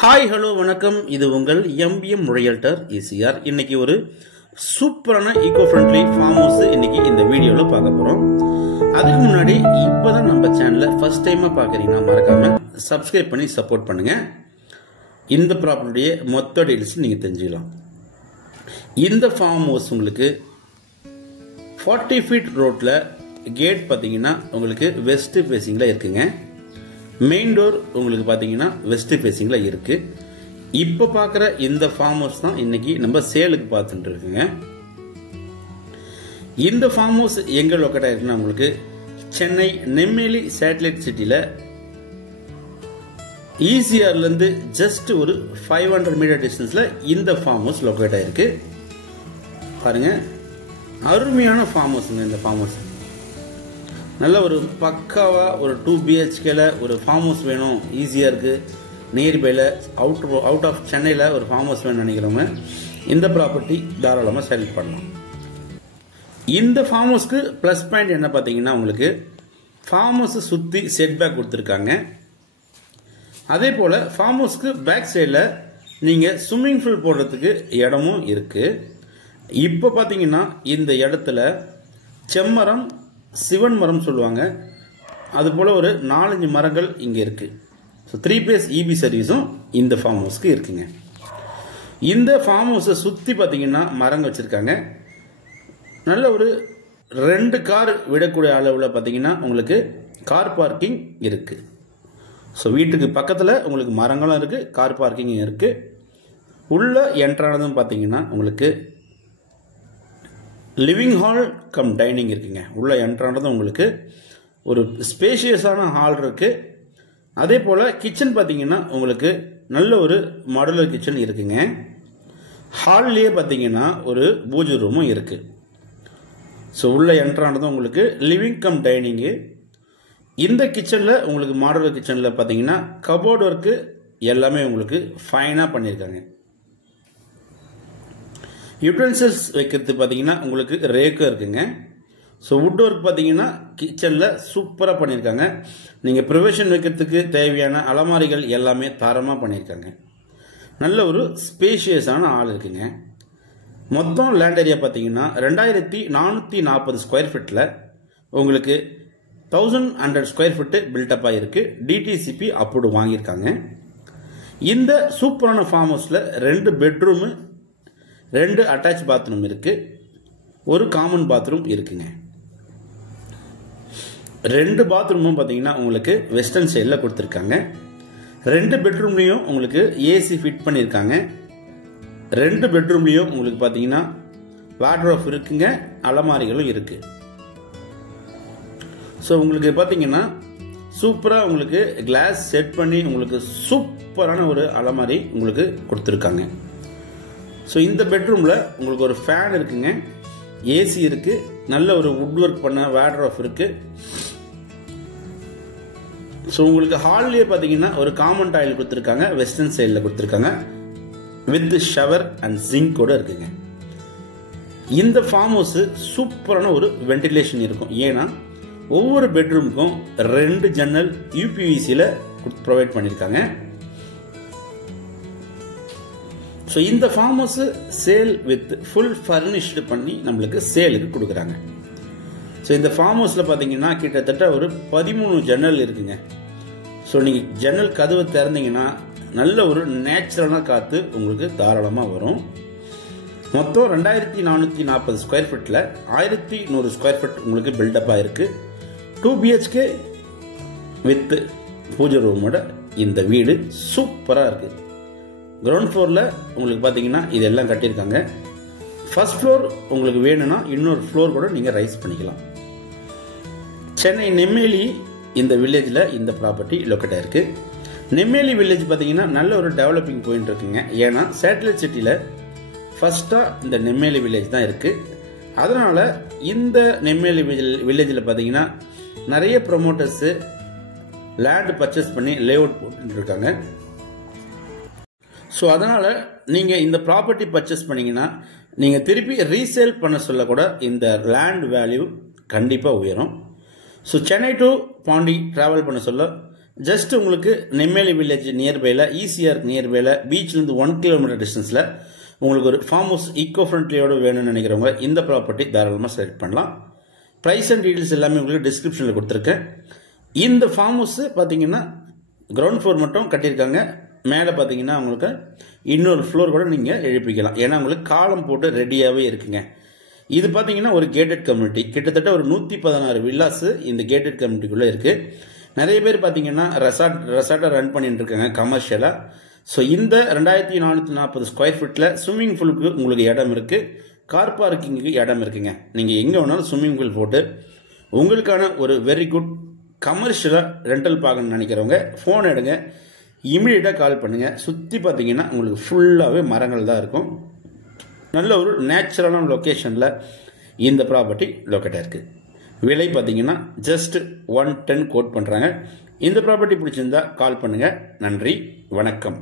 Hi hello வணக்கம். இது உங்கள் எம்பிஎம் ரியல்டர் ECR. இன்னைக்கு ஒரு சூப்பரான ஈகோ ஃப்ரெண்ட்லி ஃபார்ம் ஹவுஸ் இன்னைக்கு இந்த வீடியோவில் பார்க்க போகிறோம். அதுக்கு முன்னாடி இப்போதான் நம்ம சேனலை ஃபர்ஸ்ட் டைமாக பார்க்குறீங்கன்னா மறக்காம சப்ஸ்கிரைப் பண்ணி சப்போர்ட் பண்ணுங்க. இந்த ப்ராப்பர்ட்டிய மொத்த டீல்ஸ் நீங்கள் தெரிஞ்சுக்கலாம். இந்த ஃபார்ம் ஹவுஸ் உங்களுக்கு 40 ஃபீட் ரோட்டில் கேட் பார்த்தீங்கன்னா உங்களுக்கு வெஸ்ட் ஃபேஸிங்கில் இருக்குங்க. மெயின் டோர் உங்களுக்கு பார்த்தீங்கன்னா வெஸ்ட் ஃபேஸிங்கில் இருக்கு. இப்போ பார்க்குற இந்த ஃபார்ம் ஹவுஸ் தான் இன்னைக்கு நம்ம சேலுக்கு பார்த்துட்டு இருக்குங்க. இந்த ஃபார்ம் ஹவுஸ் எங்கே லொக்கேட் ஆயிருக்குன்னா உங்களுக்கு சென்னை நெம்மேலி சேட்டலைட் சிட்டியில் ECRலேருந்து ஜஸ்ட் ஒரு 500 மீட்டர் டிஸ்டன்ஸில் இந்த ஃபார்ம் ஹவுஸ் லொக்கேட் ஆயிருக்கு. பாருங்க, அருமையான ஃபார்ம் ஹவுஸுங்க. இந்த ஃபார்ம் ஹவுஸ் நல்ல ஒரு பக்காவாக ஒரு 2 BHKல ஒரு ஃபார்ம் ஹவுஸ் வேணும், ஈஸியாக இருக்குது, நியர்பையில் அவுட் ஆஃப் சென்னையில் ஒரு ஃபார்ம் ஹவுஸ் வேணும்னு நினைக்கிறவங்க இந்த ப்ராப்பர்ட்டி தாராளமாக செலக்ட் பண்ணலாம். இந்த ஃபார்ம் ஹவுஸ்க்கு ப்ளஸ் பாயிண்ட் என்ன பார்த்தீங்கன்னா உங்களுக்கு ஃபார்ம் ஹவுஸை சுற்றி செட்பேக் கொடுத்துருக்காங்க. அதே போல் ஃபார்ம் ஹவுஸ்க்கு பேக் சைடில் நீங்கள் ஸ்விம்மிங் பூல் போடுறதுக்கு இடமும் இருக்குது. இப்போ பார்த்தீங்கன்னா இந்த இடத்துல செம்மரம், சிவன் மரம் சொல்லுவாங்க, அதுபோல் ஒரு 4-5 மரங்கள் இங்கே இருக்குது. ஸோ 3 பேஸ் EB சர்வீஸும் இந்த ஃபார்ம் ஹவுஸ்க்கு இருக்குங்க. இந்த ஃபார்ம் ஹவுஸை சுற்றி பார்த்தீங்கன்னா மரங்கள் வச்சுருக்காங்க. நல்ல ஒரு 2 கார் விடக்கூடிய அளவில் பார்த்தீங்கன்னா உங்களுக்கு கார் பார்க்கிங் இருக்குது. ஸோ வீட்டுக்கு பக்கத்தில் உங்களுக்கு மரங்களும் இருக்குது, கார் பார்க்கிங்கும் இருக்குது. உள்ள என்ட்ரானதும் பார்த்தீங்கன்னா உங்களுக்கு லிவிங் ஹால் கம் டைனிங் இருக்குங்க. உள்ள என்ட்ரானதும் உங்களுக்கு ஒரு ஸ்பேஷியஸான ஹால் இருக்குது. அதே போல் கிச்சன் பார்த்தீங்கன்னா உங்களுக்கு நல்ல ஒரு மாடுலர் கிச்சன் இருக்குங்க. ஹால்லேயே பார்த்தீங்கன்னா ஒரு பூஜை ரூமும் இருக்குது. ஸோ உள்ள என்ட்ரானதும் உங்களுக்கு லிவிங் கம் டைனிங்கு. இந்த கிச்சனில் உங்களுக்கு மாடுலர் கிச்சனில் பார்த்தீங்கன்னா கபோர்டு ஒர்க்கு எல்லாமே உங்களுக்கு ஃபைனாக பண்ணியிருக்காங்க. யூட்டன்சில்ஸ் வைக்கிறது பார்த்தீங்கன்னா உங்களுக்கு ரேக்கும் இருக்குங்க. ஸோ வுட் ஒர்க் பார்த்தீங்கன்னா கிச்சனில் சூப்பராக பண்ணியிருக்காங்க. நீங்கள் ப்ரொவிஷன் வைக்கிறதுக்கு தேவையான அலமாரிகள் எல்லாமே தரமாக பண்ணியிருக்காங்க. நல்ல ஒரு ஸ்பேஷியஸான ஆள் இருக்குங்க. மொத்தம் லேண்ட் ஏரியா பார்த்தீங்கன்னா 2440 ஸ்கொயர் ஃபீட்டில் உங்களுக்கு 1100 ஸ்கொயர் ஃபீட்டு பில்டப் ஆகிருக்கு. DTCP அப்ரூவ்டு வாங்கியிருக்காங்க. இந்த சூப்பரான ஃபார்ம் ஹவுஸில் 2 பெட்ரூமு, 2 அட்டாச் பாத்ரூம் இருக்கு, ஒரு காமன் பாத்ரூம் இருக்குங்க. 2 பாத்ரூமும் பார்த்தீங்கன்னா உங்களுக்கு வெஸ்டர்ன் சைடில் கொடுத்துருக்காங்க. 2 பெட்ரூம்லையும் உங்களுக்கு AC ஃபிட் பண்ணியிருக்காங்க. 2 பெட்ரூம்லையும் உங்களுக்கு பார்த்தீங்கன்னா வார்ட்ரோப் இருக்குங்க, அலமாரிகளும் இருக்கு. ஸோ உங்களுக்கு பார்த்தீங்கன்னா சூப்பராக உங்களுக்கு கிளாஸ் செட் பண்ணி உங்களுக்கு சூப்பரான ஒரு அலமாரி உங்களுக்கு கொடுத்துருக்காங்க. ஸோ இந்த பெட்ரூமில் உங்களுக்கு ஒரு ஃபேன் இருக்குங்க, AC இருக்குது, நல்ல ஒரு வுட் ஒர்க் பண்ண வார்ட்ரோப் இருக்குது. ஸோ உங்களுக்கு ஹால்லேயே பார்த்தீங்கன்னா ஒரு காமன் டாய்லெட் கொடுத்துருக்காங்க, வெஸ்டர்ன் சைடில் கொடுத்துருக்காங்க, வித் ஷவர் அண்ட் சிங்கோட இருக்குங்க. இந்த ஃபார்ம் ஹவுஸ் சூப்பரான ஒரு வென்டிலேஷன் இருக்கும். ஏன்னா ஒவ்வொரு பெட்ரூமுக்கும் 2 ஜன்னல் UPVCயில் ப்ரொவைட் பண்ணியிருக்காங்க. ஸோ இந்த farm house sale with full furnished பண்ணி நம்மளுக்கு சேலுக்கு கொடுக்குறாங்க. ஸோ இந்த ஃபார்ம் ஹவுஸில் பார்த்தீங்கன்னா கிட்டத்தட்ட ஒரு 13 ஜன்னல் இருக்குங்க. ஸோ நீங்கள் ஜன்னல் கதவு திறந்தீங்கன்னா நல்ல ஒரு நேச்சுரலான காற்று உங்களுக்கு தாராளமாக வரும். மொத்தம் 2440 ஸ்கொயர் ஃபீட்டில் 1100 ஸ்கொயர் ஃபீட் உங்களுக்கு பில்டப்பாக இருக்குது. 2 BHK வித் பூஜை ரூமோட இந்த வீடு சூப்பராக இருக்குது. கிரவுண்ட் ஃப்ளோரில் உங்களுக்கு பார்த்தீங்கன்னா இதெல்லாம் கட்டியிருக்காங்க. ஃபர்ஸ்ட் ஃப்ளோர் உங்களுக்கு வேணும்னா இன்னொரு ஃப்ளோர் கூட நீங்கள் ரைஸ் பண்ணிக்கலாம். சென்னை நெம்மேலி இந்த வில்லேஜில் இந்த ப்ராப்பர்ட்டி லொக்கேட் ஆயிருக்கு. நெம்மேலி வில்லேஜ் பார்த்தீங்கன்னா நல்ல ஒரு டெவலப்பிங் பாயிண்ட் இருக்குங்க. ஏன்னா சேட்டலைட் சிட்டியில் ஃபர்ஸ்ட்டாக இந்த நெம்மேலி வில்லேஜ் தான் இருக்குது. அதனால் இந்த நெம்மேலி வில்லேஜில் பார்த்தீங்கன்னா நிறைய ப்ரொமோட்டர்ஸு லேண்ட் பர்ச்சேஸ் பண்ணி லே அவுட் போட்டுருக்காங்க. ஸோ அதனால் நீங்கள் இந்த ப்ராப்பர்ட்டி பர்ச்சேஸ் பண்ணிங்கன்னா நீங்கள் திருப்பி ரீசேல் பண்ண சொல்ல கூட இந்த லேண்ட் வேல்யூ கண்டிப்பாக உயரும். So Chennai to Pondy travel பண்ண சொல்ல ஜஸ்ட் உங்களுக்கு நெம்மேலி வில்லேஜ் நியர்பைல, ஈசிஆர் நியர்பைல, பீச்லேருந்து 1 கிலோமீட்டர் டிஸ்டன்ஸில் உங்களுக்கு ஒரு ஃபார்ம் ஹவுஸ் ஈக்கோ ஃப்ரெண்ட்லியோட வேணும்னு நினைக்கிறவங்க இந்த ப்ராப்பர்ட்டி தாராளமாக செலக்ட் பண்ணலாம். ப்ரைஸ் அண்ட் டீட்டெயில்ஸ் எல்லாமே உங்களுக்கு டிஸ்கிரிப்ஷனில் கொடுத்துருக்கேன். இந்த ஃபார்ம் ஹவுஸ் பார்த்தீங்கன்னா கிரவுண்ட் ஃப்ளோர் மட்டும் கட்டியிருக்காங்க. மேலே பார்த்தீங்கன்னா உங்களுக்கு இன்னொரு ஃப்ளோர் கூட நீங்கள் எழுப்பிக்கலாம். ஏன்னா உங்களுக்கு காலம் போட்டு ரெடியாகவே இருக்குங்க. இது பார்த்தீங்கன்னா ஒரு கேட்டட் கம்யூனிட்டி. கிட்டத்தட்ட ஒரு 116 வில்லாஸ் இந்த கேட்டட் கம்யூனிட்டிக்குள்ளே இருக்குது. நிறைய பேர் பார்த்தீங்கன்னா ரெசார்ட்டை ரன் பண்ணிட்டு இருக்காங்க கமர்ஷியலாக. ஸோ இந்த 2440 ஸ்கொயர் ஃபீட்டில் ஸ்விம்மிங் பூலுக்கு உங்களுக்கு இடம் இருக்குது, கார் பார்க்கிங்க்கு இடம் இருக்குங்க. நீங்கள் எங்கே வேணாலும் ஸ்விம்மிங் பூல் போட்டு உங்களுக்கான ஒரு வெரி குட் கமர்ஷியலாக ரெண்டல் பார்க்கணும்னு நினைக்கிறவங்க ஃபோன் எடுங்க, இமீடியட்டாக கால் பண்ணுங்கள். சுற்றி பார்த்தீங்கன்னா உங்களுக்கு ஃபுல்லாகவே மரங்கள் தான் இருக்கும். நல்ல ஒரு நேச்சுரலான லொக்கேஷனில் இந்த ப்ராப்பர்ட்டி லொக்கேட்டாக இருக்குது. விலை பார்த்தீங்கன்னா ஜஸ்ட் 110 கோட் பண்ணுறாங்க. இந்த ப்ராப்பர்ட்டி பிடிச்சிருந்தா கால் பண்ணுங்கள். நன்றி, வணக்கம்.